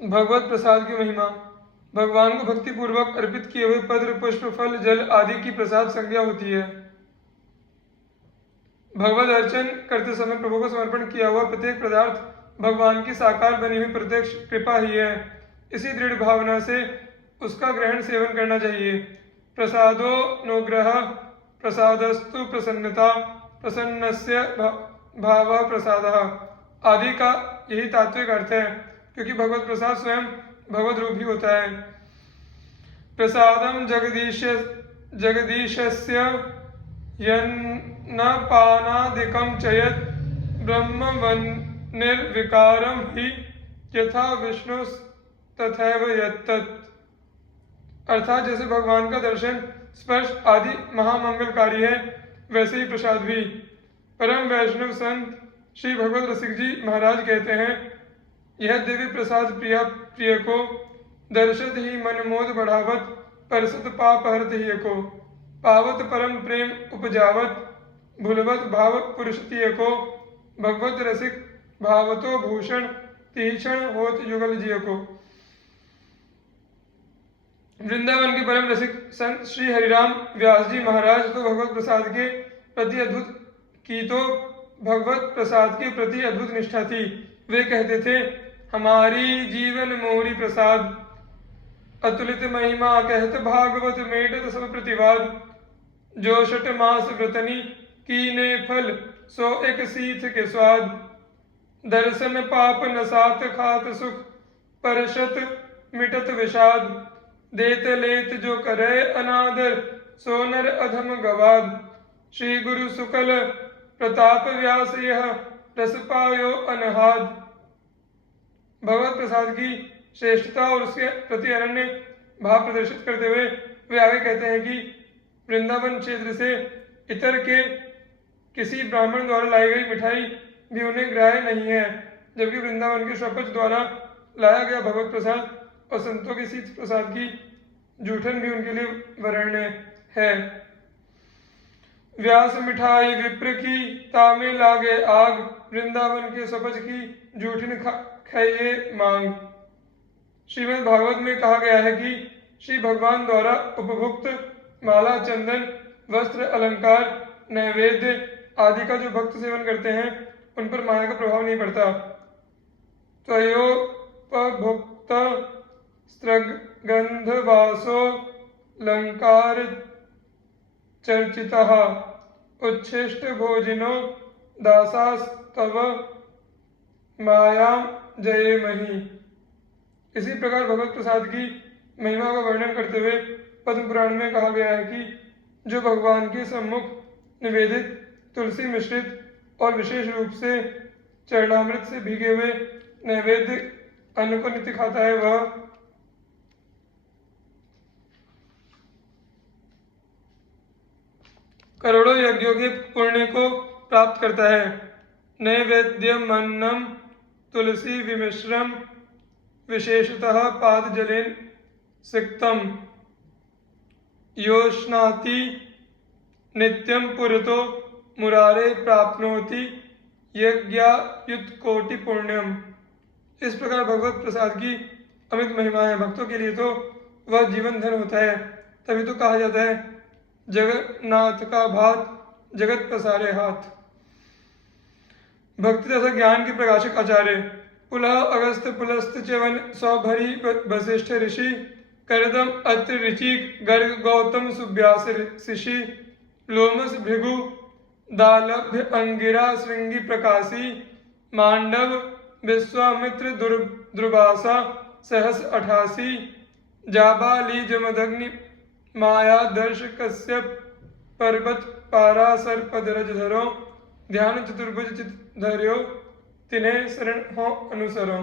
भगवत प्रसाद की महिमा। भगवान को भक्ति पूर्वक अर्पित किए हुए पत्र, पुष्प, फल, जल आदि की प्रसाद संज्ञा होती है। भगवत अर्चन करते समय प्रभु को समर्पण किया हुआ प्रत्येक पदार्थ भगवान की साकार बनी हुई प्रत्यक्ष कृपा ही है। इसी दृढ़ भावना से उसका ग्रहण सेवन करना चाहिए। प्रसादो अनुग्रह, प्रसादस्तु प्रसन्नता, प्रसन्नस्य भाव प्रसाद आदि का यही तात्विक अर्थ है, क्योंकि भगवत प्रसाद स्वयं भगवत रूप ही होता है। प्रसादम जगदीशस्य यन्नपानादिकं चयत ब्रह्मवन्निर्विकारं हि यथा विष्णु तथैव यत्तत्। अर्थात जैसे भगवान का दर्शन, स्पर्श आदि महामंगलकारी है, वैसे ही प्रसाद भी। परम वैष्णव संत श्री भगवत रसिक जी महाराज कहते हैं, यह दिव्य प्रसाद प्रिया प्रिय को दर्शत ही मनमोद बढ़ावत, परसत पाप हरत ही को पावत परम प्रेम उपजावत, भूलवत भाव पुरुषतीय को भगवत रसिक भावतो भूषण तीक्षण होत युगल जिय को। वृंदावन के परम रसिक संत श्री हरिराम व्यास जी महाराज तो भगवत प्रसाद के प्रति अद्भुत निष्ठा थी। वे कहते थे, हमारी जीवन मोरी प्रसाद, अतुलित महिमा कहत भागवत मेटत सब प्रतिवाद। जो शठ मास व्रतनी कीने फल, सो एक सीथ के स्वाद। दर्शन पाप नसात खात सुख, परशत मिटत विषाद। देत लेत जो करे अनादर, सो नर अधम गवाद। श्री गुरु सुकल प्रताप व्यास यह रस पायो अनहाद। भगवत प्रसाद की श्रेष्ठता और उसके प्रति अनन्य भाव प्रदर्शित करते हुए वे आगे कहते हैं कि वृंदावन क्षेत्र से इतर के किसी ब्राह्मण द्वारा लाई गई मिठाई भी उन्हें ग्राह्य नहीं है, जबकि वृंदावन के स्वपच द्वारा लाया गया भगवत प्रसाद और संतों के शीत प्रसाद की जूठन भी उनके लिए वरण्य है। व्यास मिठाई विप्र की तामे लागे आग, वृंदावन के स्वपच की जूठन खाइए मांग। श्रीमद् भागवत में कहा गया है कि श्री भगवान द्वारा उपभुक्त माला, चंदन, वस्त्र, अलंकार, नैवेद्य आदि का जो भक्त सेवन करते हैं उन पर माया का प्रभाव नहीं पड़ता। त्वयोपभुक्त स्त्रगंधवासो लंकार चर्चितः, उच्छिष्ट भोजिनो दासास्तव मायाम जयेमहि। इसी प्रकार भगवत प्रसाद की महिमा का वर्णन करते हुए पद्म पुराण में कहा गया है कि जो भगवान के सम्मुख निवेदित तुलसी मिश्रित और विशेष रूप से चरणामृत से भीगे हुए नैवेद्य अन्न को नित्य खाता है, वह करोड़ों यज्ञों के पुण्य को प्राप्त करता है। नैवेद्यमन्नम तुलसी विमिश्रम विशेषतः पाद जलेन सिक्तम, योष्णाति नित्यम पुरतो मुरारे प्राप्नोति यज्ञायुतकोटि पुण्यम। इस प्रकार भगवत प्रसाद की अमित महिमा है। भक्तों के लिए तो वह जीवन धन होता है। तभी तो कहा जाता है, जगन्नाथ का भात जगत पसारे हाथ। भक्ति तथा ज्ञान के प्रकाशक आचार्य पुलह अगस्त पुलस्त च्यवन सौभरी वशिष्ठ ऋषि करदम अत्र ऋचिक गर्ग गौतम सुव्यास ऋषि लोमस भृगु दालभ्य अंगिरा श्रृंगी प्रकाशी मांडव विश्वामित्र दुर्वासा सहस 88 जाबाली जमदग्नि माया दर्श कश्यप पर्वत पारासर पदरजधरो ध्यान चतुर्भुज चितधर्यो तिन्हें शरण हो अनुसरो।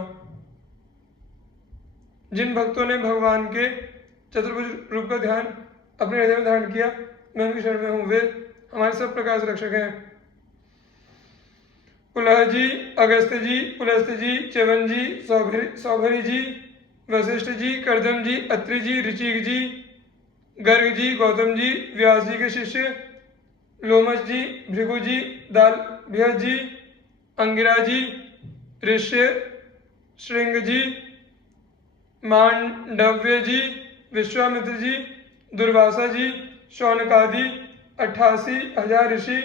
जिन भक्तों ने भगवान के चतुर्भुज रूप का ध्यान अपने हृदय में धारण किया, मैं उनकी शरण में हूँ, वे हमारे सब प्रकार से रक्षक हैं। पुलह जी, अगस्त जी, पुलस्त जी, च्यवन जी, सौभरी जी, वशिष्ठ जी, करदम जी, अत्रि जी, ऋचिक जी, गर्ग जी, गौतम जी, व्यास जी के शिष्य लोमस जी, भृगु जी, दालभ्य जी, अंगिरा जी, ऋष्य, श्रृंग जी, मांडव्य जी, विश्वामित्र जी, दुर्वासा जी, शौनकादि 88,000 ऋषि,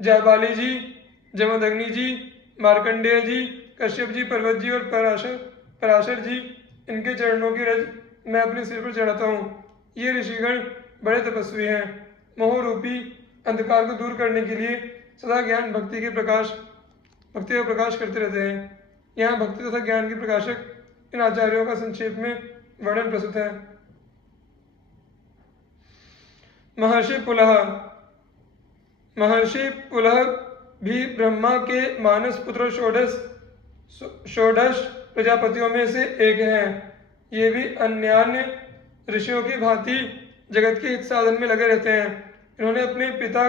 जाबाली जी, जमदग्नि जी, मार्कंडेय जी, कश्यप जी, पर्वत जी और पराशर जी, इनके चरणों की रज मैं अपने सिर पर चढ़ाता हूँ। ये ऋषिगण बड़े तपस्वी हैं। मोह रूपी अंधकार को दूर करने के लिए सदा भक्ति का प्रकाश करते रहते हैं। यहाँ भक्ति तथा ज्ञान के प्रकाशक इन आचार्यों का संक्षेप में वर्णन प्रस्तुत है। महर्षि पुलह भी ब्रह्मा के मानस पुत्र षोडश प्रजापतियों में से एक हैं। ये भी अन्यान्य ऋषियों की भांति जगत के हित साधन में लगे रहते हैं। इन्होंने अपने पिता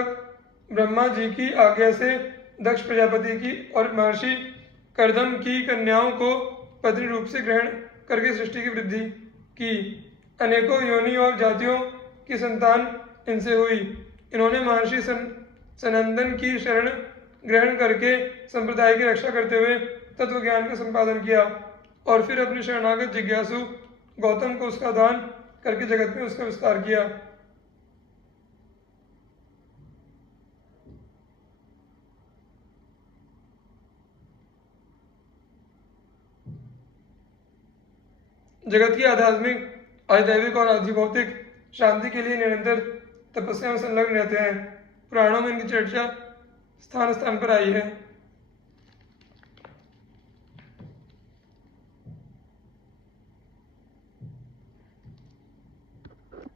ब्रह्मा जी की आज्ञा से दक्ष प्रजापति की और महर्षि कर्दम की कन्याओं को पत्नी रूप से ग्रहण करके सृष्टि की वृद्धि की। अनेकों योनि और जातियों की संतान इनसे हुई। इन्होंने महर्षि सनंदन की शरण ग्रहण करके संप्रदाय की रक्षा करते हुए तत्व ज्ञान का संपादन किया और फिर अपने शरणागत जिज्ञासु गौतम को उसका दान करके जगत में उसका विस्तार किया। जगत की आध्यात्मिक, आधिदैविक और आधिभौतिक शांति के लिए निरंतर तपस्या में संलग्न रहते हैं। पुराणों में इनकी चर्चा स्थान स्थान पर आई है।